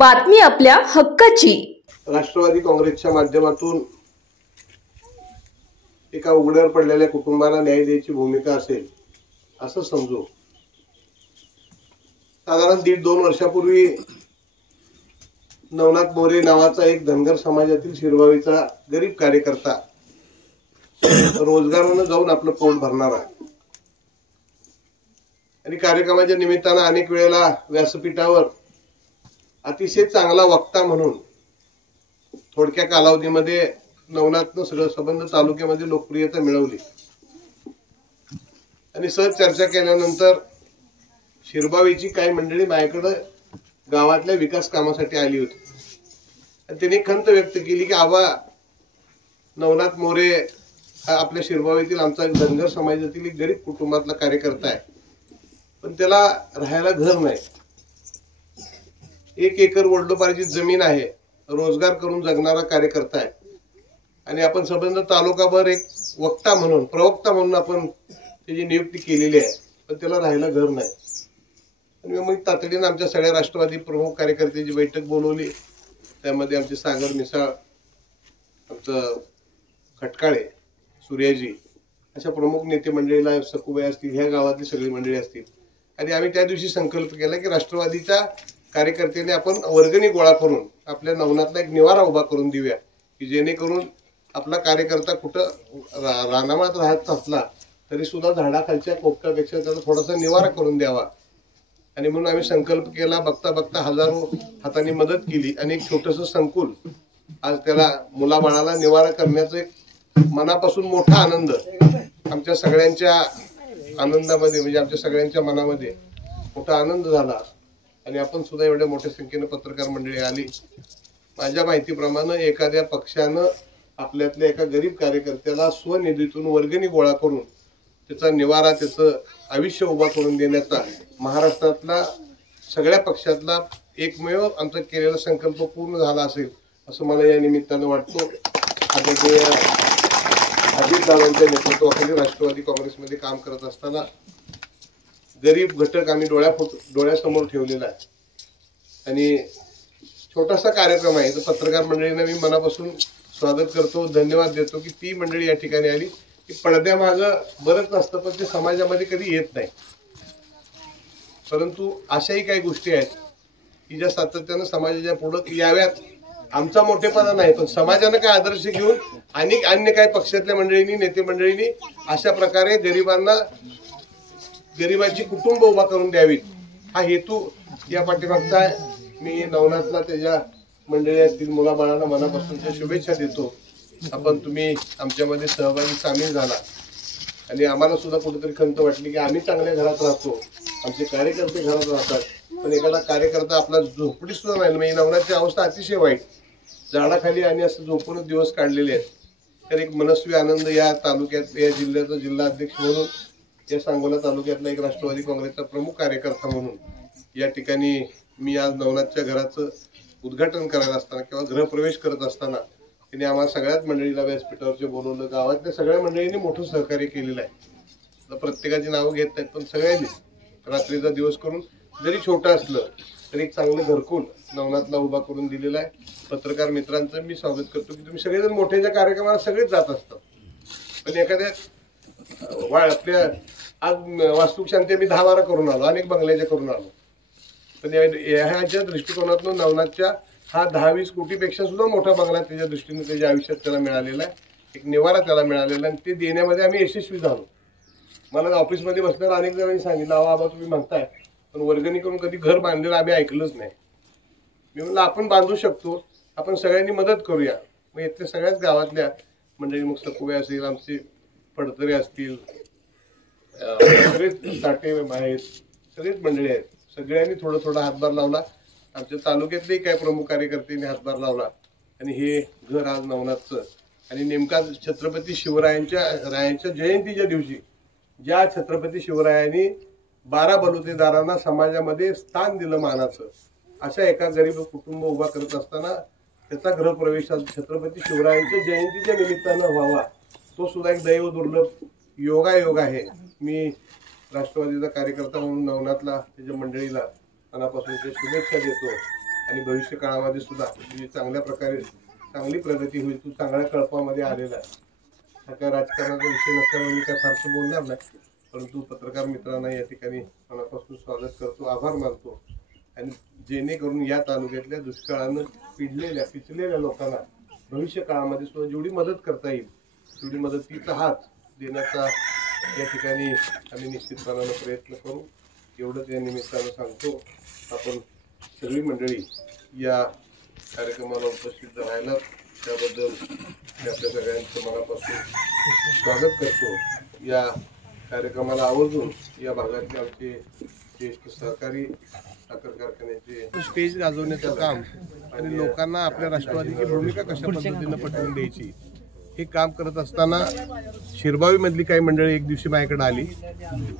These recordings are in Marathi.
बातमी आपल्या हक्काची। राष्ट्रवादी काँग्रेसच्या माध्यमातून एका उघड्यावर पडलेल्या कुटुंबाला न्याय द्यायची भूमिका असेल असं समजू। साधारण 1.5-2 वर्षापूर्वी नवनाथ मोरे नावाचा एक धनगर समाजातील शिरवावीचा गरीब कार्यकर्ता रोजगारानं जाऊन आपलं पोट भरणार आहे आणि कार्यक्रमाच्या निमित्तानं अनेक वेळेला व्यासपीठावर अतिशय चांगला वक्ता म्हणून थोडक्या कालावधीमध्ये नवनाथनं सरसंबंध तालुक्यामध्ये लोकप्रियता मिळवली आणि सहज चर्चा केल्यानंतर शिरबावीची काही मंडळी माझ्याकडे गावातल्या विकास कामासाठी आली होती आणि त्यांनी खंत व्यक्त केली की आबा नवनाथ मोरे हा आपल्या शिरबावीतील आमचा धनगर समाजातील एक गरीब कुटुंबातला कार्यकर्ता आहे, पण त्याला राहायला घर नाही, 1 एकर वडलोपार्जित जमीन आहे, रोजगार करून जगणारा कार्यकर्ता आहे आणि आपण संबंध तालुकाभर एक वक्ता म्हणून प्रवक्ता म्हणून आपण त्याची नियुक्ती केलेली आहे, पण त्याला राहायला घर नाही। आणि मग तातडीने आमच्या सगळ्या राष्ट्रवादी प्रमुख कार्यकर्त्यांची बैठक बोलवली। त्यामध्ये आमचे सागर मिसाळ, आमचं खटकाळे, सूर्याजी अशा प्रमुख नेते मंडळीला सकुबाई असतील, ह्या गावातली सगळी मंडळी असतील आणि आम्ही त्या दिवशी संकल्प केला की राष्ट्रवादीच्या कार्यकर्त्यांनी आपण वर्गणी गोळा करून आपल्या नवनाथला एक निवारा उभा करून देऊया की जेणेकरून आपला कार्यकर्ता कुठं रानामात राहत असला तरी सुद्धा झाडाखालच्या कोपट्यापेक्षा त्याला थोडासा निवारा करून द्यावा। आणि म्हणून आम्ही संकल्प केला। बघता बघता हजारो हातांनी मदत केली आणि एक छोटंसं संकुल आज त्याला मुलाबाळाला निवारा करण्याचा एक मनापासून मोठा आनंद आमच्या सगळ्यांच्या आनंदामध्ये म्हणजे आमच्या सगळ्यांच्या मनामध्ये मोठा आनंद झाला आणि आपण सुद्धा एवढ्या मोठ्या संख्येने पत्रकार मंडळी आली। माझ्या माहितीप्रमाणे एखाद्या पक्षानं आपल्यातल्या एका गरीब कार्यकर्त्याला स्वनिधीतून वर्गणी गोळा करून त्याचा निवारा, त्याचं आयुष्य उभा करून देण्याचा महाराष्ट्रातला सगळ्या पक्षातला एकमेव आमचा केलेला संकल्प पूर्ण झाला असेल असं मला या निमित्तानं वाटतो। आदरणीय अजितदादांच्या नेतृत्वाखाली राष्ट्रवादी काँग्रेसमध्ये काम करत असताना गरीब घटक आम्ही डोळ्यासमोर ठेवलेला आहे आणि छोटासा कार्यक्रम आहे। तर पत्रकार मंडळींना मी मनापासून स्वागत करतो, धन्यवाद देतो की ती मंडळी या ठिकाणी आली की पडद्यामागं बरंच नसतं पण ते समाजामध्ये कधी येत नाही, परंतु अशाही काही गोष्टी आहेत की ज्या सातत्यानं समाजाच्या पुढे याव्यात। आमचा मोठेपणा नाही पण समाजानं काय आदर्श घेऊन आणि अन्य काही पक्षातल्या मंडळींनी, नेते मंडळींनी अशा प्रकारे गरिबाची कुटुंब उभा करून द्यावीत हा हेतू या पाठीमागचा आहे। मी नवनाथला त्याच्या मंडळी असतील मुलाबाळांना मनापासूनच्या शुभेच्छा देतो। आपण तुम्ही आमच्यामध्ये सहभागी सामील झाला आणि आम्हाला सुद्धा कुठेतरी खंत वाटली की आम्ही चांगल्या घरात राहतो, आमचे कार्यकर्ते घरात राहतात, पण एखादा कार्यकर्ता आपला झोपडी सुद्धा नाही। म्हणजे नवनाथची अवस्था अतिशय वाईट, झाडाखाली आणि असं झोपूनच दिवस काढलेले आहेत। तर एक मनस्वी आनंद या तालुक्यात, या जिल्ह्याचा जिल्हा अध्यक्ष म्हणून, या सांगोला तालुक्यातला एक राष्ट्रवादी काँग्रेसचा प्रमुख कार्यकर्ता म्हणून या ठिकाणी मी आज नवनाथच्या घराचं उद्घाटन करायला असताना किंवा गृहप्रवेश करत असताना त्यांनी आम्हाला सगळ्याच मंडळीला व्यासपीठावरचे बोलवलं। गावातल्या सगळ्या मंडळींनी मोठं सहकार्य केलेलं आहे। प्रत्येकाची नावं घेत नाहीत पण सगळ्यांनी रात्रीचा दिवस करून जरी छोटं असलं तरी एक चांगलं घरकुल नवनाथला उभा करून दिलेला आहे। पत्रकार मित्रांचं मी स्वागत करतो की तुम्ही सगळेजण मोठ्याच्या कार्यक्रमाला सगळेच जात असतात, पण एखाद्या आपल्या आज वास्तुक शांती मी 10-12 करून आलो, अनेक बंगल्याच्या करून आलो, पण ह्याच्या दृष्टिकोनातून नवनाथच्या हा 10-20 कोटीपेक्षा सुद्धा मोठा बंगला त्याच्या दृष्टीने त्याच्या आयुष्यात त्याला मिळालेला आहे, एक निवारा त्याला मिळालेला आणि ते देण्यामध्ये आम्ही यशस्वी झालो। मला ऑफिसमध्ये बसणाऱ्या अनेक जणांनी सांगितलं आबा तुम्ही म्हणताय पण वर्गणी करून कधी घर बांधलेलं आम्ही ऐकलंच नाही। मी म्हणलं आपण बांधू शकतो, आपण सगळ्यांनी मदत करूया। मग इथल्या सगळ्याच गावातल्या मंडळी, मग सकुबाई असतील, आमचे पडतरे असतील, सगळेच साठे आहेत, सगळेच मंडळी आहेत, सगळ्यांनी थोडं थोडा हातभार लावला। आमच्या तालुक्यातलेही काही प्रमुख कार्यकर्त्यांनी हातभार लावला आणि हे घर आज नवनाथचं आणि नेमका छत्रपती शिवरायांच्या जयंतीच्या दिवशी ज्या छत्रपती शिवरायांनी 12 बलुतेदारांना समाजामध्ये स्थान दिलं मानाचं, अशा एका गरीब कुटुंब उभा करत असताना त्याचा गृहप्रवेश छत्रपती शिवरायांच्या जयंतीच्या निमित्तानं व्हावा, तो सुद्धा एक दैव दुर्लभ योगायोग आहे। मी राष्ट्रवादीचा कार्यकर्ता म्हणून नवनाथला, त्याच्या मंडळीला मनापासून शुभेच्छा देतो आणि भविष्य काळामध्ये सुद्धा तुझी चांगल्या प्रकारे चांगली प्रगती होईल. तू चांगल्या कळपामध्ये आलेला आहे. हा काय राजकारणाचा विषय नसल्यामुळे मी काय फारसं बोलणार नाही, परंतु पत्रकार मित्रांना या ठिकाणी मनापासून स्वागत करतो, आभार मानतो. आणि जेणेकरून या तालुक्यातल्या दुष्काळानं पिचलेल्या लोकांना भविष्य काळामध्ये सुद्धा जेवढी मदत करता येईल तेवढी मदतीचा हात देण्याचा या ठिकाणी आम्ही निश्चितपणानं प्रयत्न करू. एवढंच या निमित्तानं सांगतो. आपण सगळी मंडळी या कार्यक्रमाला उपस्थित राहिला त्याबद्दल मी आपल्या सगळ्यांचं मनापासून स्वागत करतो. या कार्यक्रमाला आवर्जून या भागातले आमचे ज्येष्ठ सहकारी साखर कारखान्याचे स्टेज गाजवण्याचं काम आणि लोकांना आपल्या राष्ट्रवादीची भूमिका कशा पद्धतीनं पटवून द्यायची हे काम करत असताना शिरबावी मधली काही मंडळी एक दिवशी माझ्याकडे आली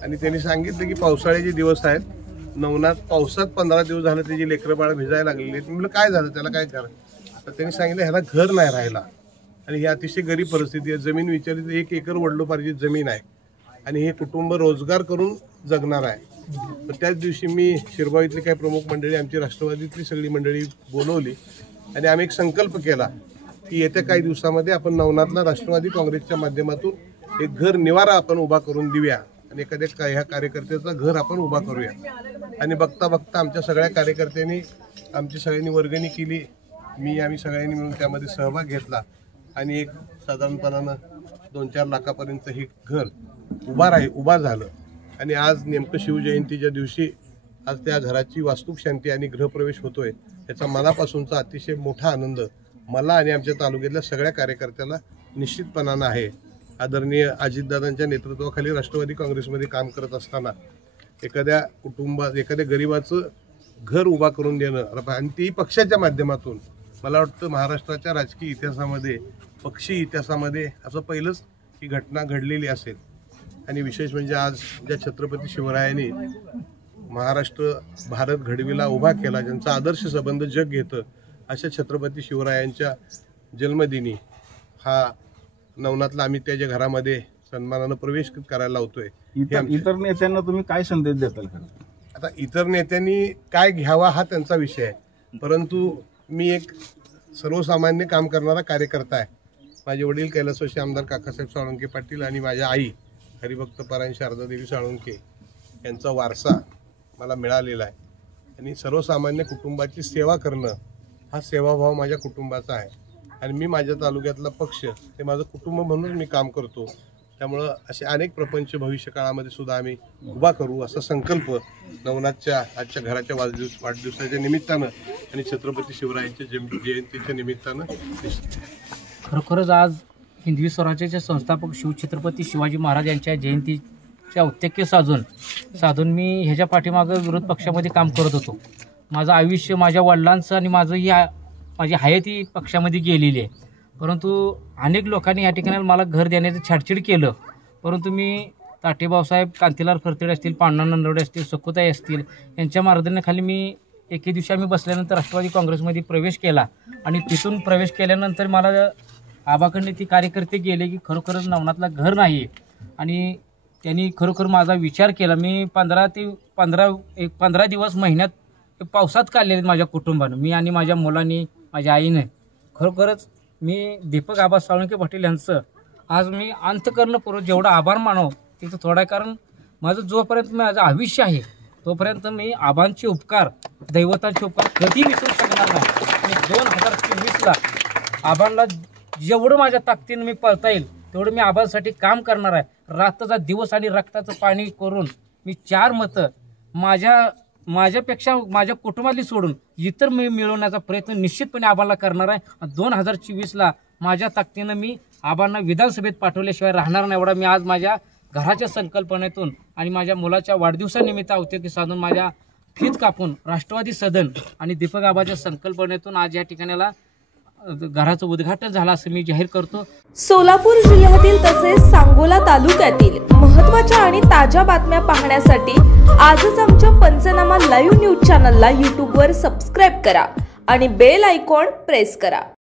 आणि त्यांनी सांगितलं की पावसाळ्याचे दिवस आहेत, नवनाथ पावसात 15 दिवस झालं त्याची लेकरं बाळ भिजायला लागलेली आहेत. म्हणलं काय झालं, त्याला काय करा. तर त्यांनी सांगितलं ह्याला घर नाही राहायला आणि ही अतिशय गरीब परिस्थिती आहे. जमीन विचारली तर 1 एकर वडिलोपार्जित जमीन आहे आणि हे कुटुंब रोजगार करून जगणार आहे. तर त्याच दिवशी मी शिरबावीतली काही प्रमुख मंडळी आमची राष्ट्रवादीतली सगळी मंडळी बोलवली आणि आम्ही एक संकल्प केला की येत्या काही दिवसामध्ये आपण नवनाथला राष्ट्रवादी काँग्रेसच्या माध्यमातून एक घर निवारा आपण उभा करून देऊया आणि एखाद्या ह्या कार्यकर्त्याचं घर आपण उभा करूया. आणि बघता बघता आमच्या सगळ्या कार्यकर्त्यांनी आमची सगळ्यांनी वर्गणी केली. आम्ही सगळ्यांनी मिळून त्यामध्ये सहभाग घेतला आणि एक साधारणपणानं 2-4 लाखापर्यंत हे घर उभा झालं. आणि आज नेमकं शिवजयंतीच्या दिवशी आज त्या घराची वास्तुशांती आणि गृहप्रवेश होतोय. याचा मनापासूनचा अतिशय मोठा आनंद मला आणि आमच्या तालुक्यातल्या सगळ्या कार्यकर्त्याला निश्चितपणानं आहे. आदरणीय अजितदादांच्या नेतृत्वाखाली राष्ट्रवादी काँग्रेसमध्ये काम करत असताना एखाद्या गरीबाचं घर उभा करून देणं आणि ती पक्षाच्या माध्यमातून, मला वाटतं महाराष्ट्राच्या राजकीय इतिहासामध्ये पक्षी इतिहासामध्ये असं पहिलंच ही घटना घडलेली असेल. आणि विशेष म्हणजे आज ज्या छत्रपती शिवरायांनी महाराष्ट्र भारत घडविला उभा केला, ज्यांचा आदर्श संबंध जग घेतं, अशा छत्रपती शिवरायांच्या जन्मदिनी हा नवनाथला आम्ही त्याच्या घरामध्ये सन्मानानं प्रवेश करायला लावतोय. इतर नेत्यांना तुम्ही काय संदेश देताल? आता इतर नेत्यांनी काय घ्यावा हा त्यांचा विषय आहे, परंतु मी एक सर्वसामान्य काम करणारा कार्यकर्ता आहे. माझे वडील कैलासवासी आमदार काकासाहेब साळुंके पाटील आणि माझ्या आई हरिभक्त परायण शारदादेवी साळुंके यांचा वारसा मला मिळालेला आहे. आणि सर्वसामान्य कुटुंबाची सेवा करणं हा सेवाभाव माझ्या कुटुंबाचा आहे. आणि मी माझ्या तालुक्यातला पक्ष ते माझं कुटुंब म्हणून मी काम करतो. त्यामुळं असे अनेक प्रपंच भविष्य काळामध्ये सुद्धा आम्ही उभा करू असा संकल्प नवनाथच्या आजच्या घराच्या वाढदिवसाच्या निमित्तानं आणि छत्रपती शिवरायांच्या जयंतीच्या निमित्तानं. खरोखरच आज हिंदवी स्वराज्याचे संस्थापक छत्रपती शिवाजी महाराज यांच्या जयंतीच्या औत्सुक्य साधून मी ह्याच्या पाठीमागं विरोध पक्षामध्ये काम करत होतो. माझं आयुष्य माझ्या वडिलांचं आणि माझी हयाती पक्षामध्ये गेलेली आहे. परंतु अनेक लोकांनी या ठिकाणी मला घर देण्याचं छाडछीड केलं. परंतु मी ताटे भाऊसाहेब, कांतीलाल फरतेडे असतील, पांडुरंग नंदवडे असतील, सकुताई असतील यांच्या मार्गदर्शनाखाली मी एके दिवशी आम्ही बसल्यानंतर राष्ट्रवादी काँग्रेसमध्ये प्रवेश केला. आणि तिथून प्रवेश केल्यानंतर मला आबाकडे ती कार्यकर्ते गेले की खरोखरच नवनाथला घर नाही. आणि त्यांनी खरोखर माझा विचार केला. मी 15 दिवस महिन्यात पावसात काढलेले माझ्या कुटुंबानं, मी आणि माझ्या मुलांनी, माझ्या आईने. खरोखरच मी दीपक आबा साळुंके पाटील यांचं आज मी अंतःकरणपूर्वक जेवढा आभार मानव तिथं थोडा, कारण माझं जोपर्यंत माझं आयुष्य आहे तोपर्यंत मी आबांचे उपकार, दैवतांचे उपकार कधी विसरू शकणार नाही. आणि 2024ला आबांना जेवढं माझ्या ताकदीनं मी पळता येईल तेवढं मी आबांसाठी काम करणार आहे. रात्रीचा दिवस आणि रक्ताचं पाणी करून मी 4 मतं माझ्यापेक्षा माझ्या कुटुंबातली सोडून इतर मी मिळवण्याचा प्रयत्न निश्चितपणे आबांना करणार आहे. 2024ला माझ्या ताकदीनं मी आबांना विधानसभेत पाठवल्याशिवाय राहणार नाही. एवढा मी आज माझ्या घराच्या संकल्पनेतून आणि माझ्या मुलाच्या वाढदिवसानिमित्त औत्सुक्य साधून माझ्या फीत कापून राष्ट्रवादी सदन आणि दीपक आबाच्या संकल्पनेतून आज या ठिकाणाला घराचं उद्घाटन झालं असं मी जाहीर करतो. सोलापूर जिल्ह्यातील तसेच सांगोला तालुक्यातील महत्त्वाच्या आणि ताज्या बातम्या पाहण्यासाठी आजच आमच्या पंचनामा लाईव्ह न्यूज चॅनलला यूट्यूबवर सबस्क्राईब करा आणि बेल आयकॉन प्रेस करा.